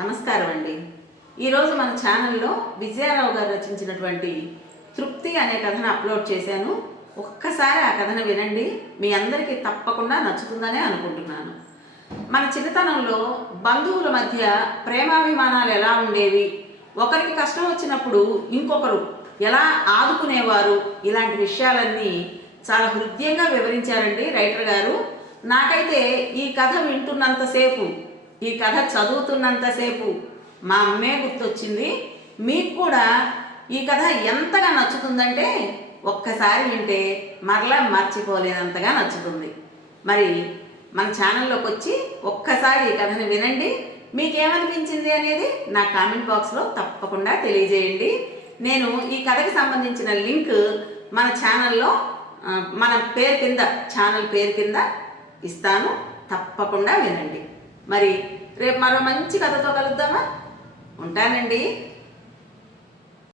నమస్కారం అండి. ఈరోజు మన ఛానల్లో విజయారావు గారు రచించినటువంటి తృప్తి అనే కథను అప్లోడ్ చేశాను. ఒక్కసారి ఆ కథను వినండి, మీ అందరికీ తప్పకుండా నచ్చుతుందనే అనుకుంటున్నాను. మన చిన్నతనంలో బంధువుల మధ్య ప్రేమాభిమానాలు ఎలా ఉండేవి, ఒకరికి కష్టం వచ్చినప్పుడు ఇంకొకరు ఎలా ఆదుకునేవారు, ఇలాంటి విషయాలన్నీ చాలా హృదయంగా వివరించారండి రైటర్ గారు. నాకైతే ఈ కథ వింటున్నంతసేపు, ఈ కథ చదువుతున్నంతసేపు మా అమ్మే గుర్తొచ్చింది. మీకు కూడా ఈ కథ ఎంతగా నచ్చుతుందంటే ఒక్కసారి వింటే మరలా మర్చిపోలేనంతగా నచ్చుతుంది. మరి మన ఛానల్లోకి వచ్చి ఒక్కసారి ఈ కథని వినండి. మీకేమనిపించింది అనేది నా కామెంట్ బాక్స్లో తప్పకుండా తెలియజేయండి. నేను ఈ కథకి సంబంధించిన లింక్ మన ఛానల్లో మన పేరు కింద, ఛానల్ పేరు కింద ఇస్తాను. తప్పకుండా వినండి. మరి రేపు మరో మంచి కథతో కలుద్దామా? ఉంటానండి.